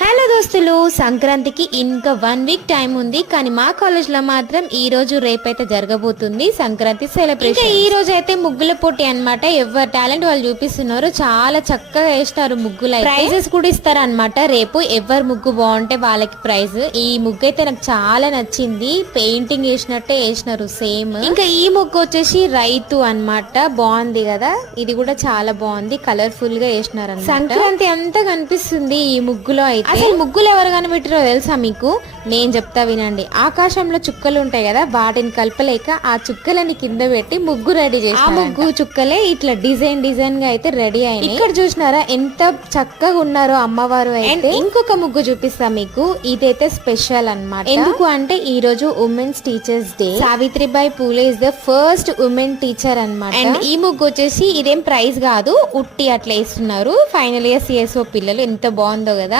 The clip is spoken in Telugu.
హలో దోస్తులు, సంక్రాంతికి ఇంకా 1 వీక్ టైం ఉంది. కానీ మా కాలేజ్ లో మాత్రం ఈ రోజు రేపైతే జరగబోతుంది సంక్రాంతి సెలబ్రేషన్. ఈ రోజు అయితే ముగ్గుల పోటీ అన్నమాట. ఎవరి టాలెంట్ వాళ్ళు చూపిస్తున్నారు. చాలా చక్కగా వేస్తారు ముగ్గులు. ప్రైజెస్ కూడా ఇస్తారు అన్నమాట. రేపు ఎవరు ముగ్గు బాగుంటే వాళ్ళకి ప్రైజ్. ఈ ముగ్గు అయితే నాకు చాలా నచ్చింది. పెయింటింగ్ వేసినట్టే వేసినారు సేమ్. ఇంకా ఈ ముగ్గు వచ్చేసి రైతు అన్నమాట. బాగుంది కదా, ఇది కూడా చాలా బాగుంది. కలర్ఫుల్ గా వేసినారు. సంక్రాంతి అంతా కనిపిస్తుంది ఈ ముగ్గులో. అయితే అసలు ముగ్గులు ఎవరు కనిపెట్టారో తెలుసా మీకు? నేను చెప్తా వినండి. ఆకాశంలో చుక్కలు ఉంటాయి కదా, వాటిని కలపలేక ఆ చుక్కలని కింద పెట్టి ముగ్గు రెడీ చేసి, ఆ ముగ్గు చుక్కలే ఇట్లా డిజైన్ గా అయితే రెడీ అయ్యాయి. ఇక్కడ చూసినారా ఎంత చక్కగా ఉన్నారో అమ్మవారు. అయితే ఇంకొక ముగ్గు చూపిస్తా మీకు. ఇదైతే స్పెషల్ అన్నమాట. ఎందుకు అంటే ఈ రోజు women's teachers day. Savitribai Phule is the first women teacher అన్నమాట. అండ్ ఈ ముగ్గు వచ్చేసి ఇదేం ప్రైజ్ కాదు, ఉట్టి అట్లా వేస్తున్నారు. ఫైనల్ ఇయర్ సిఎస్ఓ పిల్లలు. ఎంత బాగుందో కదా.